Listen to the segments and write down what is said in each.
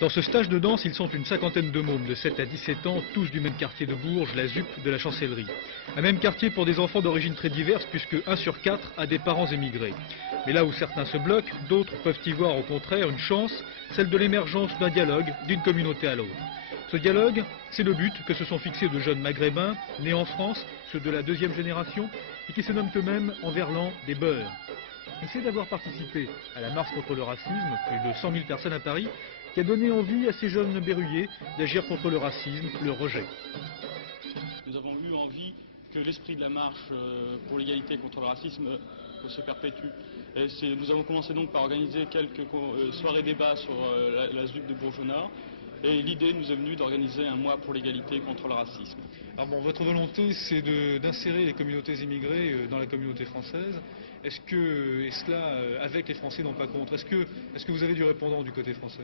Dans ce stage de danse, ils sont une cinquantaine de mômes de 7 à 17 ans, tous du même quartier de Bourges, la ZUP de la Chancellerie. Un même quartier pour des enfants d'origine très diverses, puisque 1 sur 4 a des parents émigrés. Mais là où certains se bloquent, d'autres peuvent y voir au contraire une chance, celle de l'émergence d'un dialogue d'une communauté à l'autre. Ce dialogue, c'est le but que se sont fixés de jeunes maghrébins, nés en France, ceux de la deuxième génération, et qui se nomment eux-mêmes en verlan des Beurs. Et c'est d'avoir participé à la marche contre le racisme, plus de 100 000 personnes à Paris, qui a donné envie à ces jeunes berruyers d'agir contre le racisme, le rejet. Nous avons eu envie que l'esprit de la marche pour l'égalité contre le racisme se perpétue. Et nous avons commencé donc par organiser quelques soirées débats sur la ZUP de Bourges-Nord. Et l'idée nous est venue d'organiser un mois pour l'égalité contre le racisme. Alors bon, votre volonté, c'est d'insérer les communautés immigrées dans la communauté française. Est-ce que, et cela avec les Français, non pas contre, est-ce que vous avez du répondant du côté français?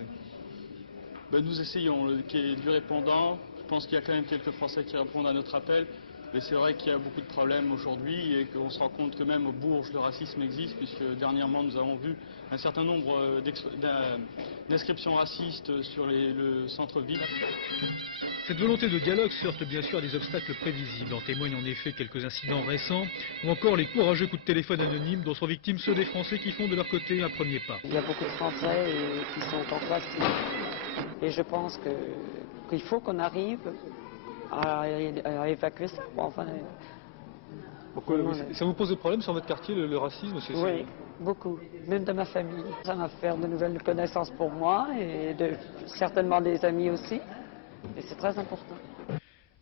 Ben, nous essayons du répondant. Je pense qu'il y a quand même quelques Français qui répondent à notre appel. Mais c'est vrai qu'il y a beaucoup de problèmes aujourd'hui et qu'on se rend compte que même aux Bourges, le racisme existe, puisque dernièrement nous avons vu un certain nombre d'inscriptions racistes sur le centre-ville. Cette volonté de dialogue se heurte bien sûr à des obstacles prévisibles. En témoignent en effet quelques incidents récents, ou encore les courageux coups de téléphone anonymes dont sont victimes ceux des Français qui font de leur côté un premier pas. Il y a beaucoup de Français qui sont en racisme. Et je pense qu'il faut qu'on arrive à évacuer ça. Enfin, Ça vous pose des problèmes sur votre quartier, le racisme? Oui, beaucoup, même de ma famille. Ça m'a fait de nouvelles connaissances pour moi et certainement des amis aussi. Et c'est très important.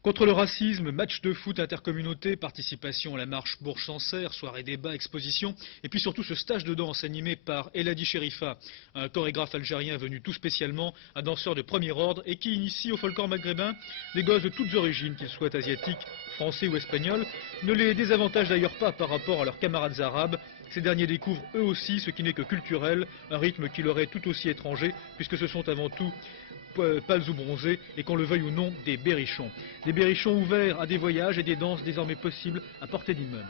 Contre le racisme, match de foot intercommunauté, participation à la marche Bourges-Sancerre, soirée débat, exposition, et puis surtout ce stage de danse animé par Eladi Cherifa, un chorégraphe algérien venu tout spécialement, un danseur de premier ordre et qui initie au folklore maghrébin des gosses de toutes origines, qu'ils soient asiatiques, français ou espagnols, ne les désavantage d'ailleurs pas par rapport à leurs camarades arabes. Ces derniers découvrent eux aussi ce qui n'est que culturel, un rythme qui leur est tout aussi étranger, puisque ce sont avant tout pâles ou bronzés, et qu'on le veuille ou non, des berrichons. Des berrichons ouverts à des voyages et des danses désormais possibles à portée d'immeuble.